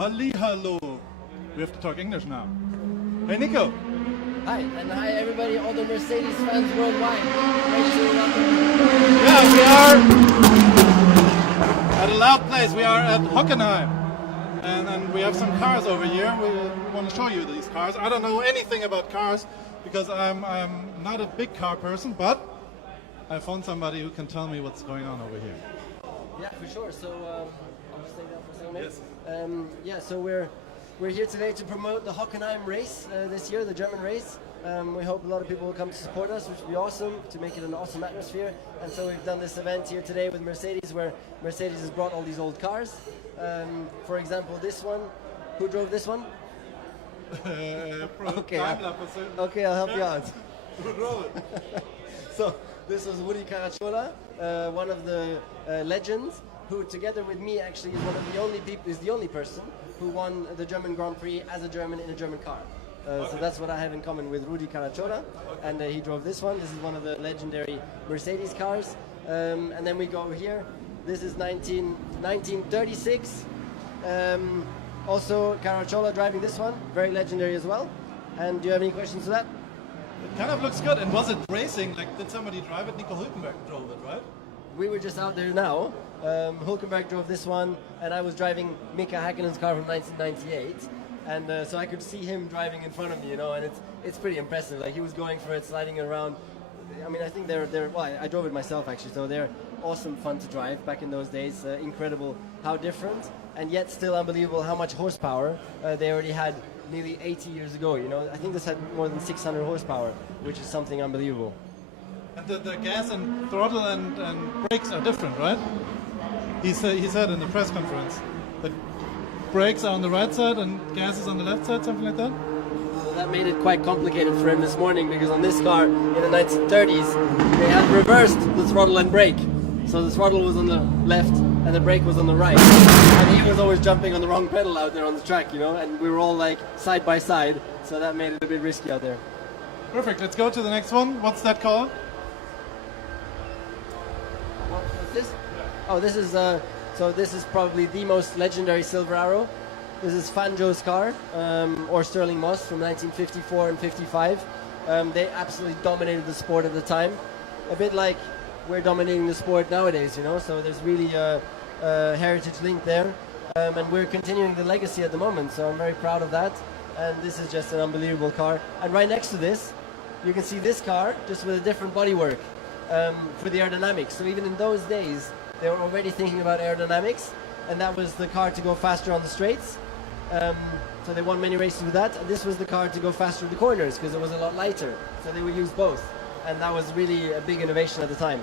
Halli hallo. We have to talk English now. Hey Nico. Hi, and hi everybody, all the Mercedes fans worldwide. Great to welcome. Yeah, we are at a loud place. We are at Hockenheim. And we have some cars over here. We want to show you these cars. I don't know anything about cars because I'm not a big car person, but I found somebody who can tell me what's going on over here. Yeah, for sure. So, I'll just take that for a second. Yes. Yeah, so we're here today to promote the Hockenheim race this year, the German race. We hope a lot of people will come to support us, which will be awesome, to make it an awesome atmosphere. And so we've done this event here today with Mercedes, where Mercedes has brought all these old cars. For example, this one. Who drove this one? Okay, I'll help you out. So this was Rudi Caracciolo, one of the legends, who together with me actually is one of the only people, is the only person who won the German Grand Prix as a German in a German car. So that's what I have in common with Rudi Caracciolo, and he drove this one. This is one of the legendary Mercedes cars. And then we go here. This is 1936. Also Caracciolo driving this one, very legendary as well. And do you have any questions to that? It kind of looks good. And was it racing? Like, did somebody drive it? Nico Hülkenberg drove it, right? We were just out there now. Hülkenberg drove this one, and I was driving Mika Häkkinen's car from 1998. And so I could see him driving in front of me, you know, and it's pretty impressive. Like, he was going for it, sliding it around. I mean, I think they're well, I drove it myself actually, so they're awesome fun to drive back in those days. Incredible how different, and yet still unbelievable how much horsepower they already had nearly 80 years ago, you know. I think this had more than 600 horsepower, which is something unbelievable. And the gas and throttle and brakes are different, right? He said in the press conference that brakes are on the right side and gas is on the left side, something like that? So that made it quite complicated for him this morning, because on this car in the 1930s they had reversed the throttle and brake. So the throttle was on the left and the brake was on the right. And he was always jumping on the wrong pedal out there on the track, you know, and we were all like side by side, so that made it a bit risky out there. Perfect, let's go to the next one. What's that car? What's this? Oh, this is so this is probably the most legendary Silver Arrow. This is Fangio's car, or Sterling Moss from 1954 and 55. They absolutely dominated the sport at the time. A bit like we're dominating the sport nowadays, you know, so there's really a heritage link there. And we're continuing the legacy at the moment, so I'm very proud of that. And this is just an unbelievable car. And right next to this, you can see this car, just with a different bodywork for the aerodynamics. So even in those days, they were already thinking about aerodynamics, and that was the car to go faster on the straights. So they won many races with that. And this was the car to go faster in the corners, because it was a lot lighter. So they would use both. And that was really a big innovation at the time.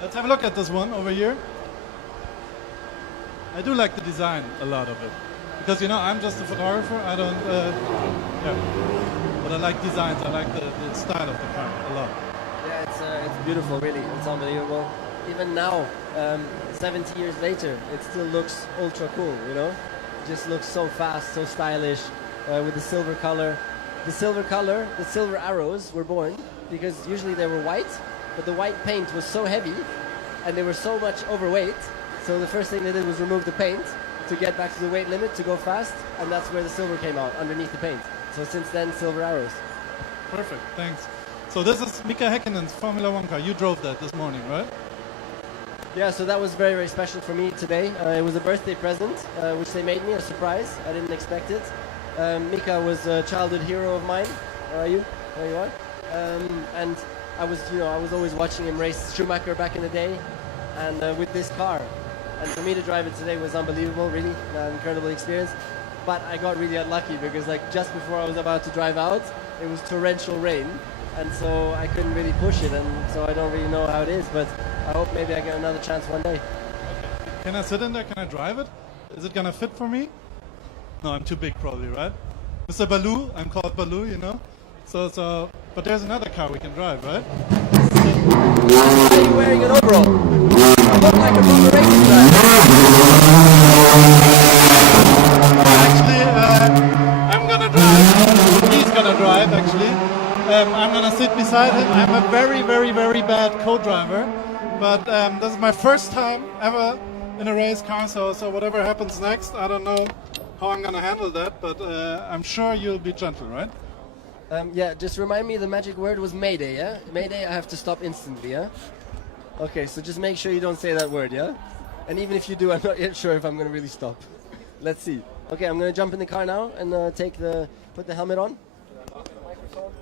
Let's have a look at this one over here. I do like the design, a lot of it. Because, you know, I'm just a photographer. I don't, yeah. But I like designs. I like the style of the car a lot. Yeah, it's beautiful, really. It's unbelievable. Even now, 70 years later, it still looks ultra cool, you know? It just looks so fast, so stylish, with the silver color. The silver arrows were born because usually they were white, but the white paint was so heavy and they were so much overweight. So the first thing they did was remove the paint to get back to the weight limit to go fast, and that's where the silver came out, underneath the paint. So since then, silver arrows. Perfect, thanks. So this is Mika Häkkinen's Formula 1 car. You drove that this morning, right? Yeah, so that was very, very special for me today. It was a birthday present, which they made me, a surprise. I didn't expect it. Mika was a childhood hero of mine. Where are you? There you are. And I was always watching him race Schumacher back in the day, and with this car. And for me to drive it today was unbelievable, really, an incredible experience. But I got really unlucky because, like, just before I was about to drive out, it was torrential rain, and so I couldn't really push it, and so I don't really know how it is, but I hope maybe I get another chance one day. Okay. Can I sit in there? Can I drive it? Is it gonna fit for me? No, I'm too big probably, right? Mr. Baloo, I'm called Baloo, you know? So, but there's another car we can drive, right? Why are you wearing an overall? You look like a proper racing driver. Actually, I'm gonna drive. He's gonna drive, actually. I'm gonna sit beside him. I'm a very, very, very bad co-driver, but this is my first time ever in a race car, so whatever happens next, I don't know how I'm gonna handle that, but I'm sure you'll be gentle, right? Yeah, just remind me the magic word was Mayday, yeah? Mayday, I have to stop instantly, yeah? Okay, so just make sure you don't say that word, yeah? And even if you do, I'm not yet sure if I'm going to really stop. Let's see. Okay, I'm going to jump in the car now and put the helmet on. Microphone.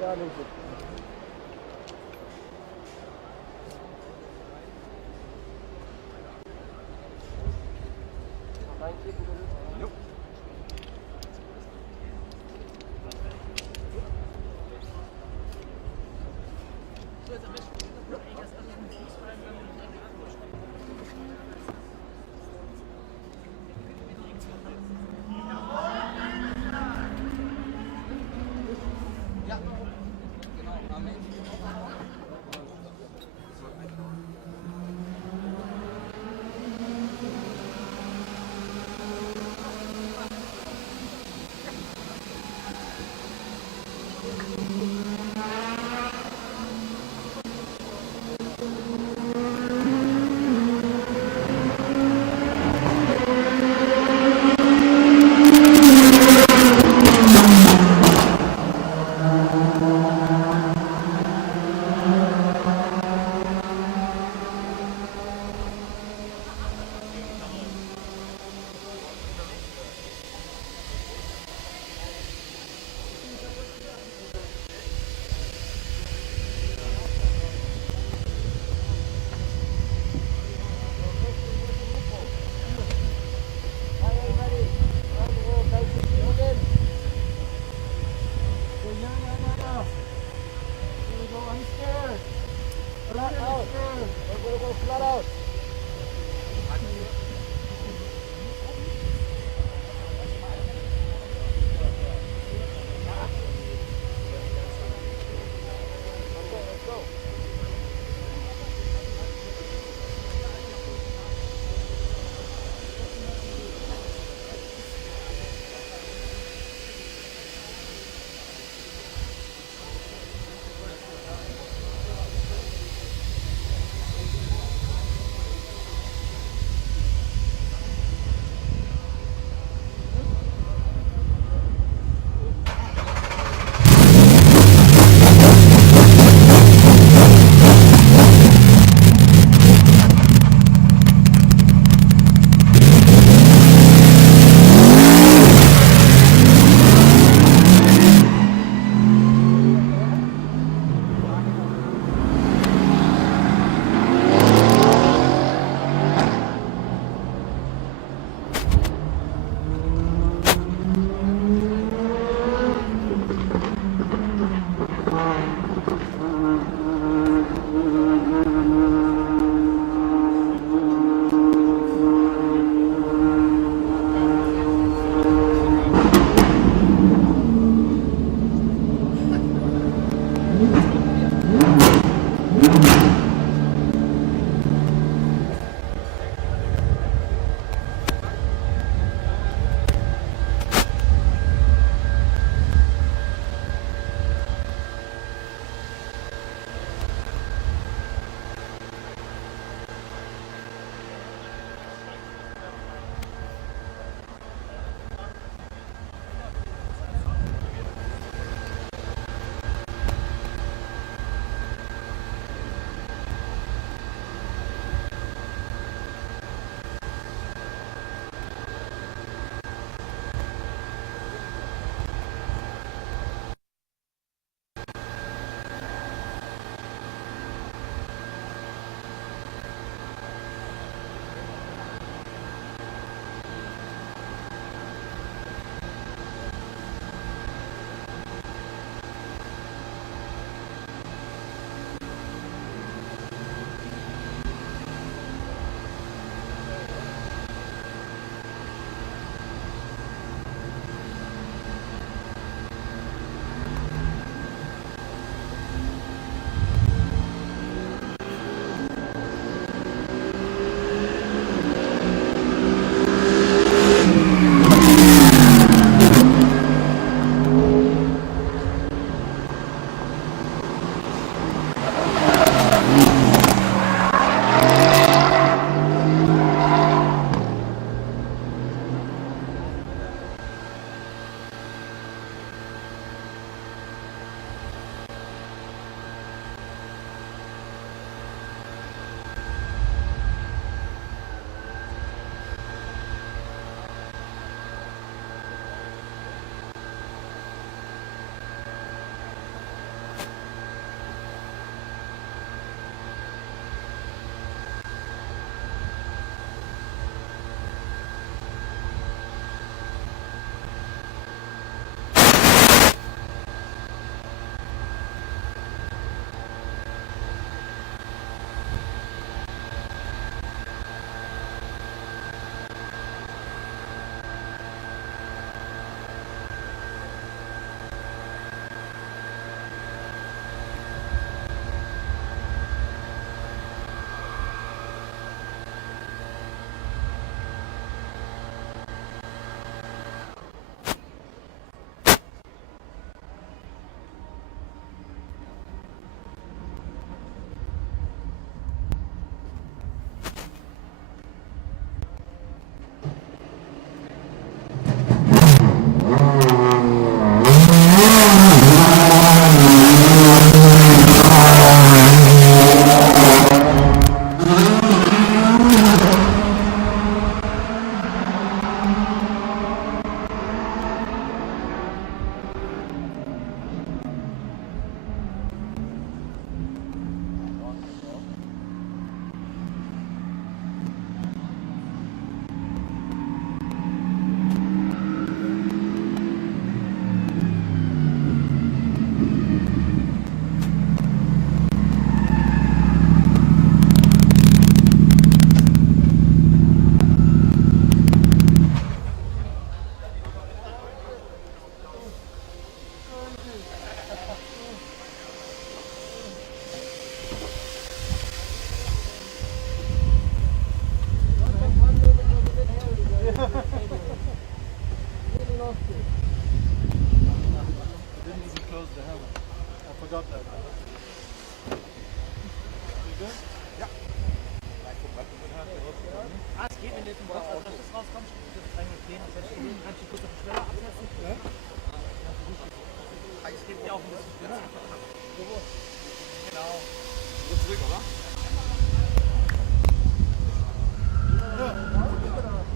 Ja, bin gut.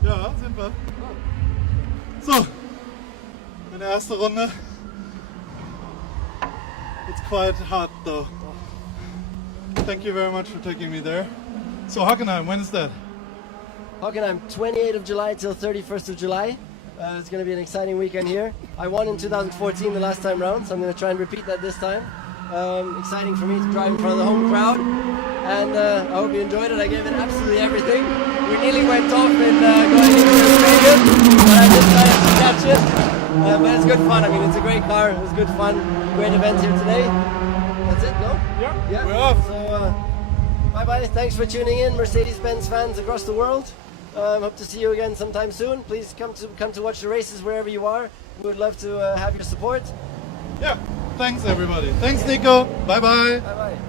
Ja, sind wir. So, meine erste Runde. It's quite hard though. Thank you very much for taking me there. So Hockenheim, when is that? Hockenheim, 28th of July till 31st of July. It's going to be an exciting weekend here. I won in 2014 the last time round, so I'm going to try and repeat that this time. Exciting for me to drive in front of the home crowd, and I hope you enjoyed it. I gave it absolutely everything. We nearly went off in going into the stadium, but I didn't manage to catch it. But it's good fun. I mean, it's a great car. It was good fun. Great event here today. That's it, no? Yeah, we're off. So, bye-bye. Thanks for tuning in, Mercedes-Benz fans across the world. Hope to see you again sometime soon. Please come to watch the races wherever you are. We would love to have your support. Yeah, thanks everybody. Thanks Nico. Bye bye. Bye bye.